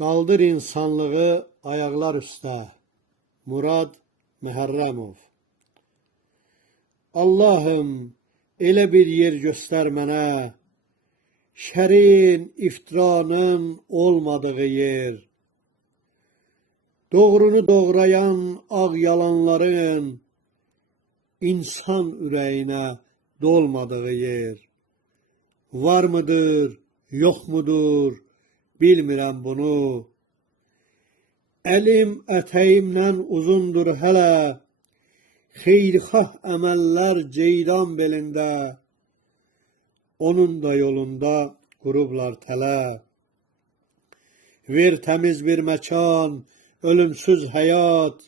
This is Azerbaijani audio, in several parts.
Qaldır insanlığı ayaqlar üstə. Murad Məhərrəmov. Allahım, elə bir yer göstər mənə, şərin, iftiranın olmadığı yer. Doğrunu doğrayan ağ yalanların insan ürəyinə dolmadığı yer. Var mıdır, yox mudur, bilmirəm bunu. Əlim ətəyimdən uzundur hələ, xeyrxah əməllər ceyran belində, onun da yolunda qurublar tələ. Ver təmiz bir məkan, ölümsüz həyat,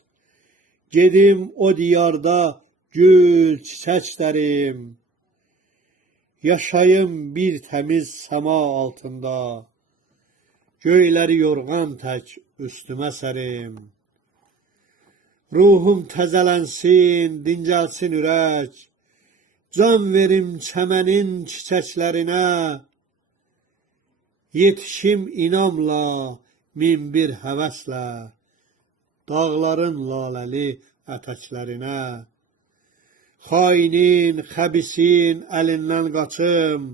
gedim o diyarda gül çiçək dərim, yaşayım bir təmiz səma altında, göyləri yorğan tək üstümə sərim. Ruhum təzələnsin, dincəlsin ürək, can verim çəmənin çiçəklərinə, yetişim inamla, min bir həvəslə, dağların laləli ətəklərinə. Xainin, xəbisin əlindən qaçım,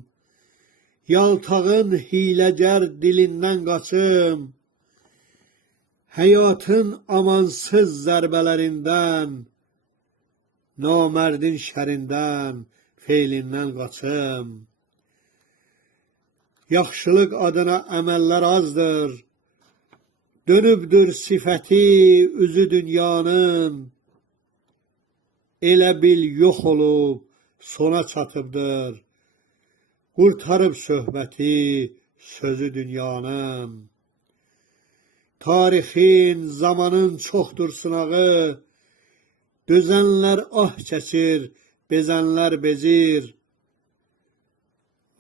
yaltağın hiləgər dilindən qaçım, həyatın amansız zərbələrindən, namərdin şərindən, feylindən qaçım. Yaxşılıq adına əməllər azdır, dönübdür sifəti üzü dünyanın, elə bil yox olub, sona çatıbdır, qurtarıb söhbəti, sözü dünyanın. Tarixin, zamanın çoxdur sınağı, dözənlər ah çəkir, bezənlər bezir.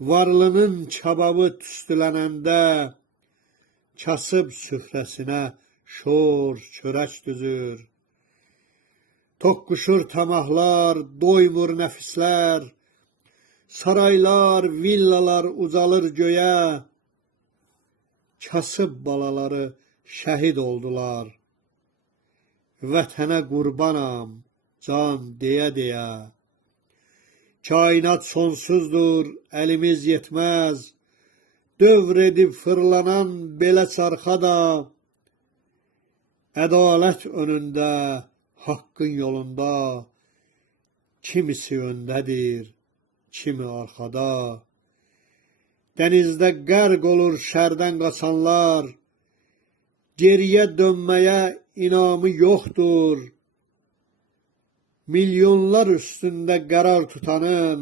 Varlının kababı tüstülənəndə, kasıb süfrəsinə şor, çörək düzür. Toqquşur tamahlar, doymur nəfislər, saraylar, villalar ucalır göyə, kasıb balaları şəhid oldular. Vətənə qurbanam, can deyə-deyə. Kainat sonsuzdur, əlimiz yetməz, dövr edib fırlanan belə çarxada, ədalət önündə, haqqın yolunda, kimisi öndədir, kimi arxada. Dənizdə qərq olur şərdən qaçanlar, geriyə dönməyə inamı yoxdur. Milyonlar üstündə qərar tutanın,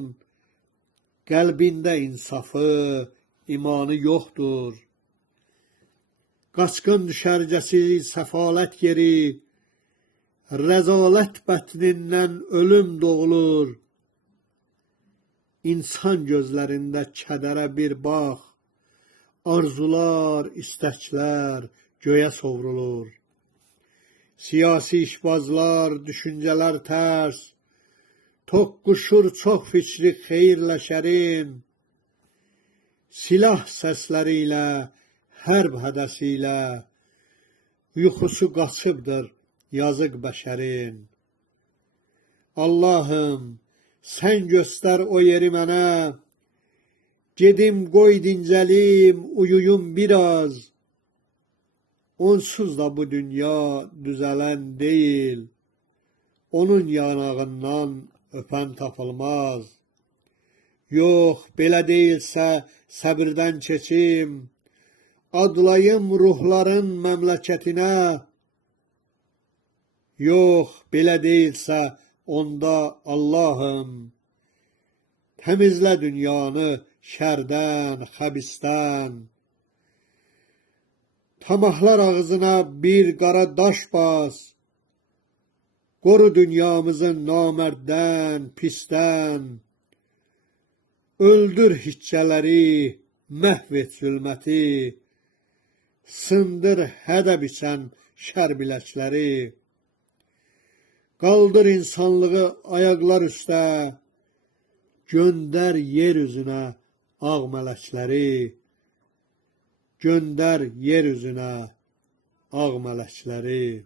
qəlbində insafı, imanı yoxdur. Qaçqın düşərgəsi səfalət yeri, rəzalət bətnindən ölüm doğulur. İnsan gözlərində kədərə bir bax, arzular, istəklər göyə sovrulur. Siyasi işbazlar, düşüncələr tərs, toqquşur çox fikri xeyirlə şərin. Silah səsləri ilə, hərb hədəsi ilə, yuxusu qaçıbdır yazıq bəşərin. Allahım, sən göstər o yeri mənə, gedim qoy dincəlim, uyuyum biraz. Onsuz da bu dünya düzələn deyil, onun yanağından öpən tapılmaz. Yox, belə deyilsə səbirdən keçim, adlayım ruhların məmləkətinə. Yox, belə deyilsə onda Allahım, təmizlə dünyanı şərdən, xəbisdən. Tamahlar ağzına bir qara daş bas, qoru dünyamızı namərddən, pisdən. Öldür hiccələri, məhv et zülməti, sındır hədə biçən şər biləkləri. Qaldır insanlığı ayaqlar üstə, göndər yer üzünə ağ mələkləri. göndər yer üzünə ağ mələkləri.